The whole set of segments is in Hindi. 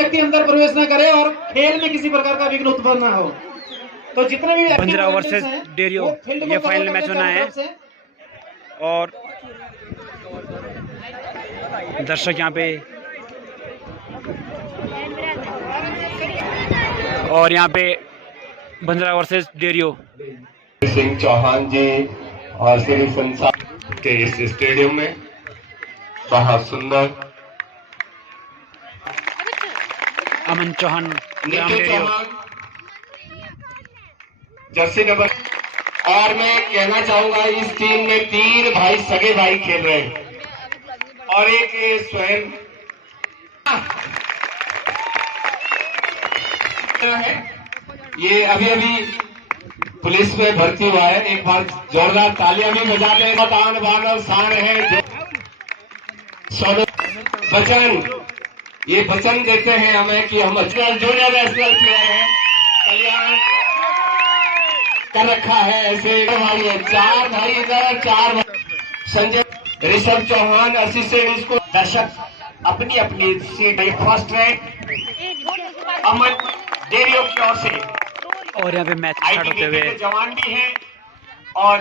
व्यक्ति अंदर प्रवेश न करे और खेल में किसी प्रकार का विघ्न उत्पन्न न हो। तो जितने भी भंजरा वर्सेस डेरियो ये फाइनल मैच होना है और दर्शक यहाँ पे और यहाँ पे भंजरा वर्सेस डेरियो सिंह चौहान जी और श्री संसार के इस स्टेडियम में बहुत सुंदर अमन चौहान जर्सी नंबर। और मैं कहना चाहूंगा इस टीम में 3 भाई सगे भाई खेल रहे हैं और एक स्वयं है। ये अभी पुलिस में भर्ती हुआ है। एक बार जोरदार तालियां भी बजा दें। आन बान और शान है बचन, ये वचन देते हैं हमें कि हम जूनियर नेशनल प्लेयर हैं, कल्याण कर रखा है। ऐसे भाई है, 4 भाई इधर 4 संजय ऋषभ चौहान असिस्टेंट स्कूल। दर्शक अपनी अपनी सीट फर्स्ट रैंक अमन डेरियो की ओर से और यहाँ पे मैच स्टार्ट होते हुए जवान भी हैं और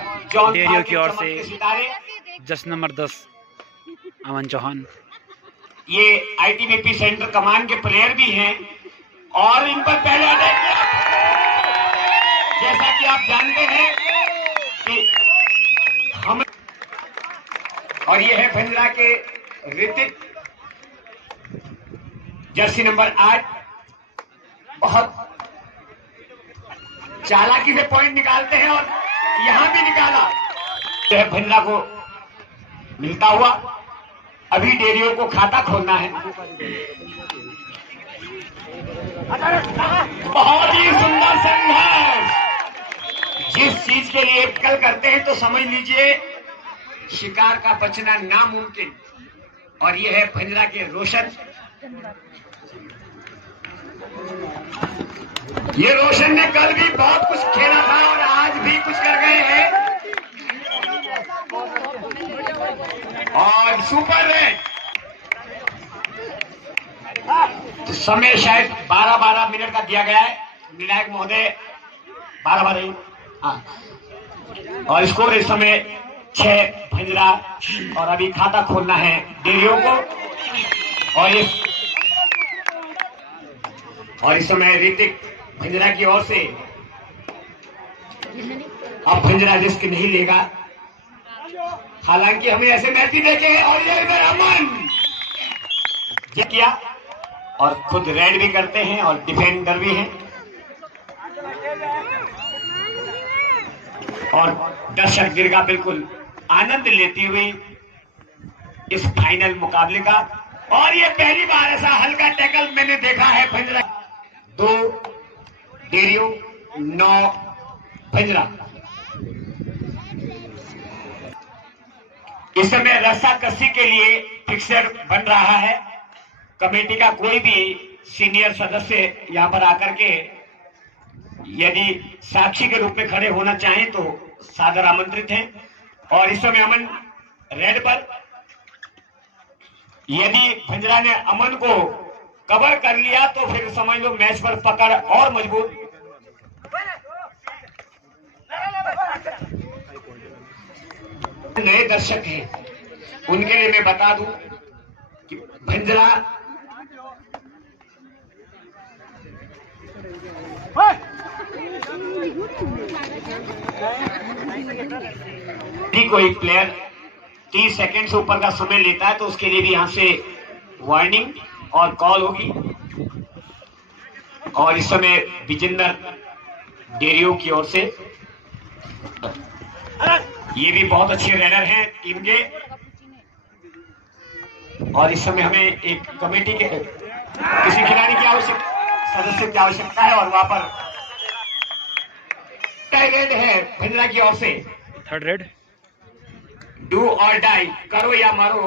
डेरियो की ओर से जश्न नंबर 10 अमन चौहान। ये आईटीबीपी सेंटर कमान के प्लेयर भी हैं और इन पर पहले अटैक किया। जैसा कि आप जानते हैं कि हम और ये है भंजरा के ऋतिक जर्सी नंबर 8 बहुत चालाकी से पॉइंट निकालते हैं और यहां भी निकाला। यह भंजरा को मिलता हुआ अभी डेरियो को खाता खोलना है। बहुत ही सुंदर संघर्ष। जिस चीज के लिए कल करते हैं तो समझ लीजिए शिकार का बचना नामुमकिन। और यह है भंजरा के रोशन। ये रोशन ने कल भी बहुत कुछ खेला था और आज भी कुछ कर गए हैं और सुपर रेड। तो समय शायद 12-12 मिनट का दिया गया है निर्णायक महोदय, 12-12। हाँ, और स्कोर इस समय 6 भंजरा और अभी खाता खोलना है डेरियो को। और इस समय ऋतिक भंजरा की ओर से। अब भंजरा रिस्क नहीं लेगा, हालांकि हमें ऐसे मैच भी देखे हैं। और ये इधर अमन किया और खुद रेड भी करते हैं और डिफेंडर भी हैं। और दर्शक दीर्घा बिल्कुल आनंद लेती हुई इस फाइनल मुकाबले का। और ये पहली बार ऐसा हल्का टैकल मैंने देखा है भंजरा। 2 डेरियो 9 भंजरा। इस समय रस्सा कस्सी के लिए फिक्सर बन रहा है। कमेटी का कोई भी सीनियर सदस्य यहां पर आकर के यदि साक्षी के रूप में खड़े होना चाहें तो सादर आमंत्रित हैं। और इस समय अमन रेड पर। यदि भंजरा ने अमन को कवर कर लिया तो फिर समझ लो मैच पर पकड़ और मजबूत। नए दर्शक हैं उनके लिए मैं बता दूं कि भंजरा कोई प्लेयर 30 सेकंड से ऊपर का समय लेता है तो उसके लिए भी यहां से वार्निंग और कॉल होगी। और इस समय विजेंदर डेरियो की ओर से। ये भी बहुत अच्छे रनर हैं टीम के। और इस समय हमें एक कमेटी के किसी खिलाड़ी की सदस्य की आवश्यकता है और वहां पर रेड है भंजरा की ओर से। Third red. डू और डाई, करो या मारो,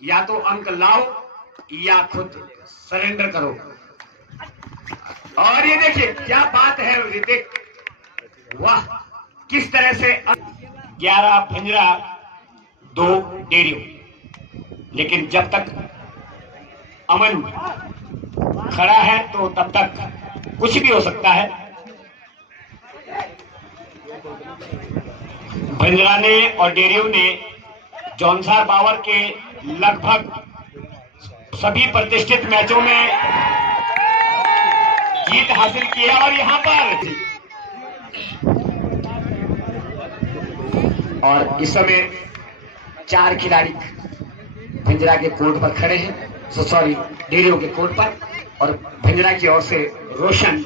या तो अंक लाओ या खुद सरेंडर करो। और ये देखिए क्या बात है ऋतिक, वाह किस तरह से 11 भंजरा 2 डेरियो। लेकिन जब तक अमन खड़ा है तो तब तक कुछ भी हो सकता है। भंजरा ने और डेरियो ने जौनसार बावर के लगभग सभी प्रतिष्ठित मैचों में जीत हासिल की है। और यहां पर और इस समय 4 खिलाड़ी भंजरा के कोर्ट पर खड़े हैं, सॉरी डेरियो के कोर्ट पर, और भंजरा की ओर से रोशन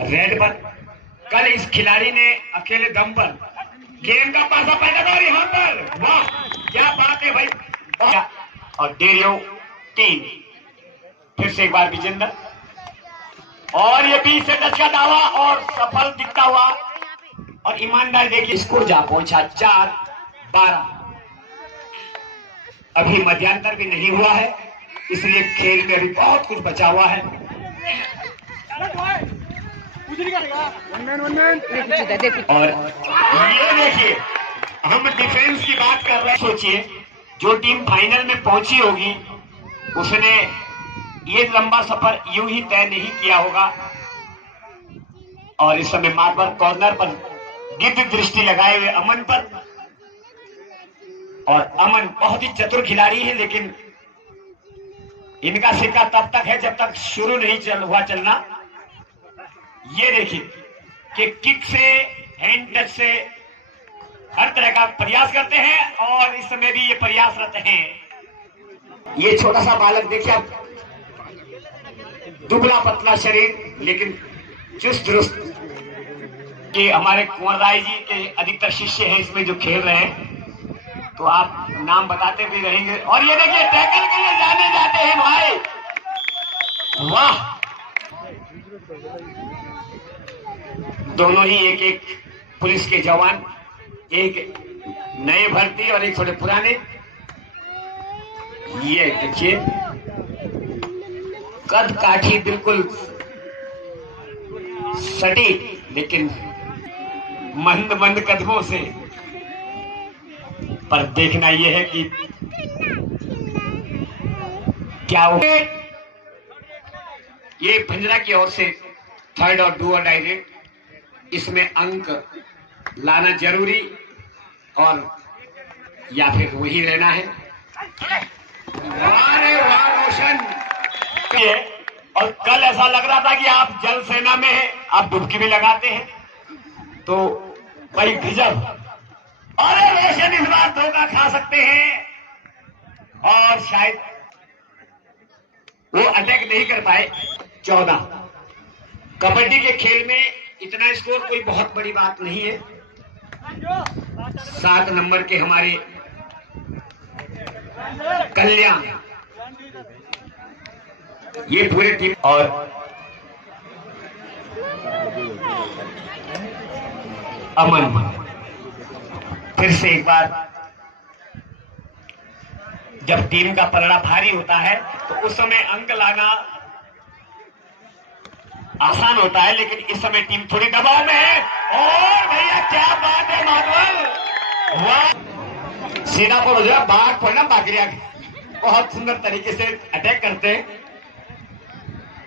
रेड पर। कल इस खिलाड़ी ने अकेले दम पर गेम का पासा पहना और यहां पर वाह क्या बात है भाई। और डेरियो 3 फिर से एक बार विजेंद्र, और ये 20 से टच का दावा और सफल दिखता हुआ। और ईमानदार देखिए स्कोर जा पहुंचा 4-12। अभी मध्यांतर भी नहीं हुआ है, इसलिए खेल में अभी बहुत कुछ बचा हुआ है। और ये देखिए हम डिफेंस की बात कर रहे हैं। सोचिए जो टीम फाइनल में पहुंची होगी उसने ये लंबा सफर यूं ही तय नहीं किया होगा। और इस समय मार्बर कॉर्नर पर गिद्ध दृष्टि लगाए हुए अमन पर, और अमन बहुत ही चतुर खिलाड़ी है, लेकिन इनका सिक्का तब तक है जब तक शुरू नहीं हुआ चलना। ये देखिए कि किक से, हैंड टच से हर तरह का प्रयास करते हैं, और इस समय भी ये प्रयासरत हैं। ये छोटा सा बालक देखिए आप, दुबला पतला शरीर लेकिन चुस्त दुरुस्त, कि हमारे कुंवर राय जी के अधिकतर शिष्य हैं इसमें जो खेल रहे हैं, तो आप नाम बताते भी रहेंगे। और ये देखिए टैकल के लिए जाने जाते हैं भाई, वाह। दोनों ही एक पुलिस के जवान, एक नए भर्ती और एक थोड़े पुराने। ये देखिए कद काठी बिल्कुल सटीक, लेकिन मंद मंद कदमों से। पर देखना यह है कि क्या हो। ये भंजरा की ओर से थर्ड और डू और डाई रेट, इसमें अंक लाना जरूरी और या फिर वही रहना है। वाह रोशन। और कल ऐसा लग रहा था कि आप जल सेना में हैं, आप डुबकी भी लगाते हैं, तो भाई गजब। और रोशन इस बार धोखा खा सकते हैं, और शायद वो अटैक नहीं कर पाए। 14। कबड्डी के खेल में इतना स्कोर कोई बहुत बड़ी बात नहीं है। 7 नंबर के हमारे कल्याण, ये पूरे टीम। और अमन फिर से एक बार, जब टीम का पलड़ा भारी होता है तो उस समय अंक लाना आसान होता है, लेकिन इस समय टीम थोड़ी दबाव में है। और भैया क्या बात है माधवल, वाह। सीधा पर हो जाए बाघ पड़ना बाकरिया, बहुत सुंदर तरीके से अटैक करते हैं।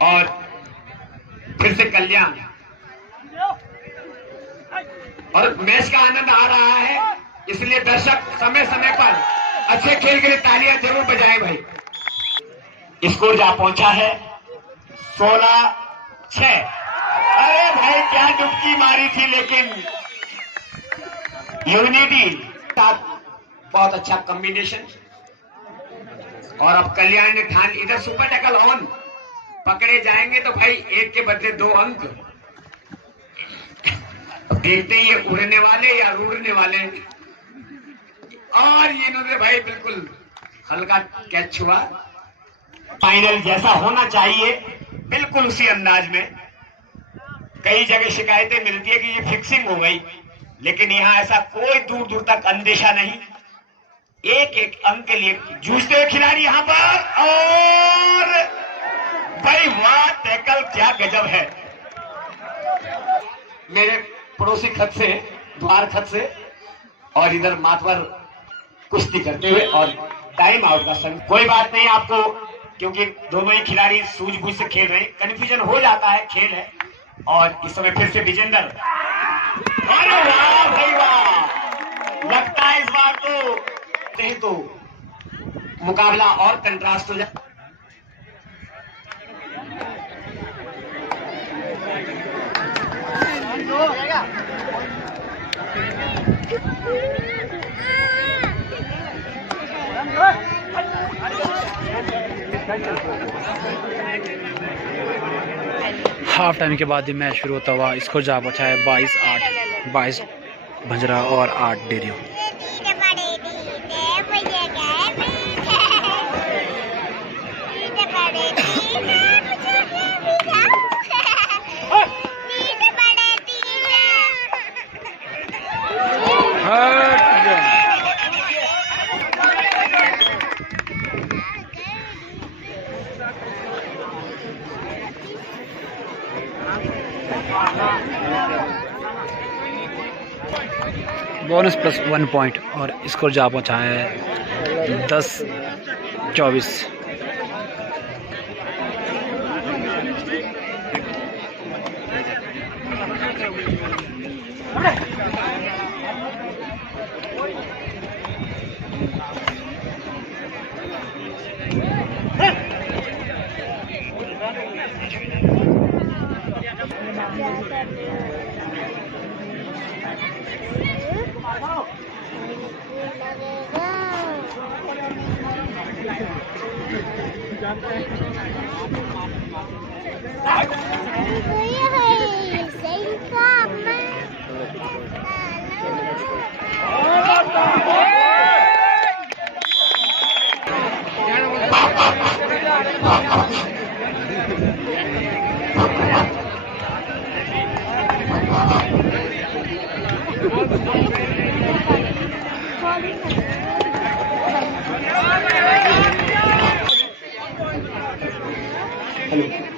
और फिर से कल्याण, और मैच का आनंद आ रहा है, इसलिए दर्शक समय समय पर अच्छे खेल के लिए तालियां जरूर बजाएं भाई। स्कोर जा पहुंचा है 16-6। अरे भाई क्या डुबकी मारी थी, लेकिन यूनिटी बहुत अच्छा कॉम्बिनेशन। और अब कल्याण ने ठान, इधर सुपर टैकल ऑन, पकड़े जाएंगे तो भाई 1 के बदले 2 अंक। देखते ही ये उड़ने वाले या रूड़ने वाले। और ये इन्होंने भाई बिल्कुल हल्का कैच हुआ। फाइनल जैसा होना चाहिए बिल्कुल उसी अंदाज में। कई जगह शिकायतें मिलती है कि ये फिक्सिंग हो गई, लेकिन यहां ऐसा कोई दूर दूर तक अंदेशा नहीं। एक एक अंक के लिए जूझते हुए खिलाड़ी यहां पर, और भाई वाह टैकल क्या गजब है। मेरे पड़ोसी खत से, द्वार खत से, और इधर मातवर कुश्ती करते हुए, और टाइम आउट का संग। कोई बात नहीं, आपको क्योंकि दोनों ही खिलाड़ी सूझबूझ से खेल रहे हैं, कंफ्यूजन हो जाता है, खेल है। और इस समय फिर से विजेंद्र, अरे वाह भाई वाह, लगता है इस बार तो मुकाबला और कंट्रास्ट हो जाए। हाफ टाइम के बाद ही मैच शुरू होता हुआ इसको जा पहुंचा है 22-8, 22 भंजरा और 8 डेरियो। बोनस प्लस 1 पॉइंट और स्कोर जा पहुंचा है 10-24।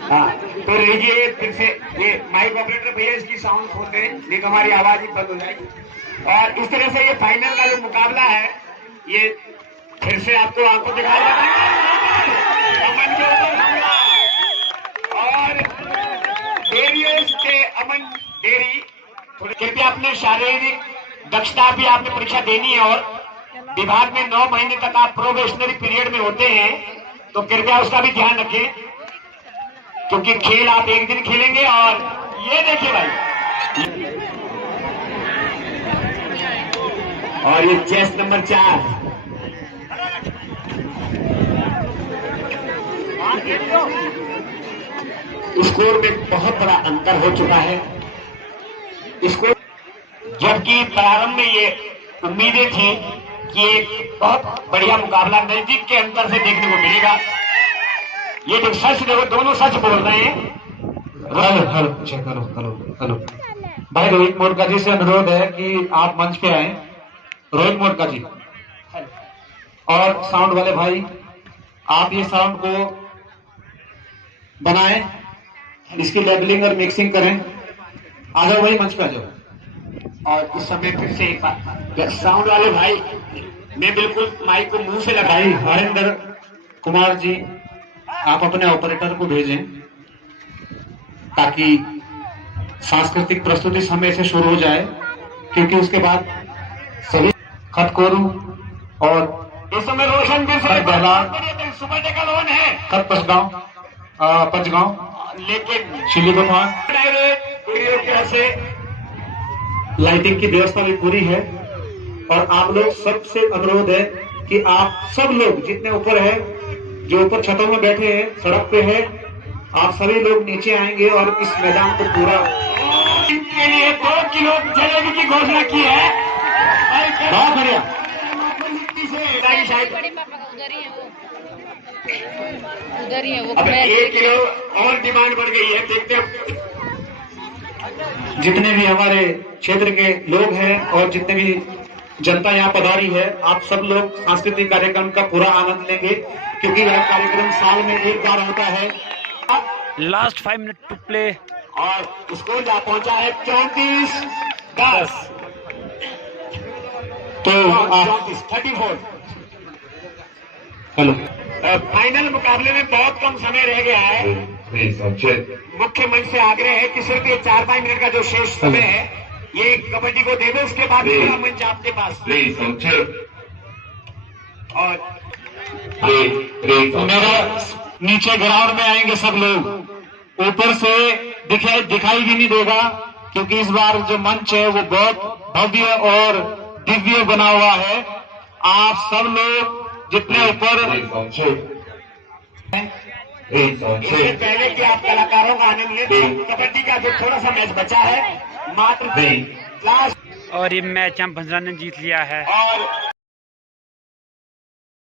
हाँ, तो लीजिए फिर से ये माइक ऑपरेटर भैया इसकी साउंड खोल दें, नहीं तो हमारी आवाज ही बंद हो जाएगी। और इस तरह से ये फाइनल का जो मुकाबला है ये फिर से आपको आंखों दिखाई दे रहा है। अमन के ऊपर हमला और डेरियस के अमन डेरी, थोड़ी कृपया अपने शारीरिक दक्षता भी आपने परीक्षा देनी है और विभाग में 9 महीने तक आप प्रोबेशनरी पीरियड में होते हैं, तो कृपया उसका भी ध्यान रखें, क्योंकि खेल आप एक दिन खेलेंगे। और ये देखिए भाई, और ये चेस नंबर 4, स्कोर में बहुत बड़ा अंतर हो चुका है। स्कोर, जबकि प्रारंभ में ये उम्मीदें थी कि एक बहुत बढ़िया मुकाबला नजदीक के अंतर से देखने को मिलेगा। ये जो सच देखो, दोनों सच बोल रहे हैं। हेलो भाई, रोहित मोटका जी से अनुरोध है कि आप मंच पे आए। रोहित मोटका जी और साउंड वाले भाई, आप ये साउंड को बनाएं, इसकी लेबलिंग और मिक्सिंग करें। आ जाओ भाई, मंच पे आ जाओ। और इस समय फिर से एक बार साउंड वाले भाई, मैं बिल्कुल माइक को मुंह से लगाई। हरेंद्र कुमार जी, आप अपने ऑपरेटर को भेजें ताकि सांस्कृतिक प्रस्तुति समय से शुरू हो जाए, क्योंकि उसके बाद सभी खतकोरू और इस समय रोशन फिर से सुपर डेकालोन है खत पंचगांव, लेकिन चिल्ली तूफान से लाइटिंग की व्यवस्था भी पूरी है। और आप लोग सबसे अनुरोध है कि आप सब लोग जितने ऊपर है, जो ऊपर छतों में बैठे हैं, सड़क पे है, आप सभी लोग नीचे आएंगे और इस मैदान को पूरा के लिए 2 किलो जलेबी की घोषणा की है। बहुत बढ़िया। उधर ही है वो। अब 1 किलो और डिमांड बढ़ गई है, देखते हैं। जितने भी हमारे क्षेत्र के लोग हैं और जितने भी जनता यहाँ पधारी है, आप सब लोग सांस्कृतिक कार्यक्रम का पूरा आनंद लेंगे, क्योंकि यह कार्यक्रम साल में एक बार होता है। लास्ट 5 मिनट टू प्ले और स्कोर जा पहुंचा है 34-10। तो 34 हेलो फाइनल मुकाबले में बहुत कम समय रह गया है। मुख्य मंच से आग्रह है कि सिर्फ ये 4-5 मिनट का जो शेष समय है ये कबड्डी को दे दो, उसके बाद पूरा मंच आपके पास। और मेरा नीचे ग्राउंड में आएंगे सब लोग, ऊपर से दिखाई भी नहीं देगा क्योंकि इस बार जो मंच है वो बहुत भव्य और दिव्य बना हुआ है। आप सब लोग जितने ऊपर, इससे पहले कि आप कलाकारों का आनंद लें, कबड्डी का जो थोड़ा सा मैच बचा है मात्र लास्ट, और ये मैच हम भंजरा ने जीत लिया है। और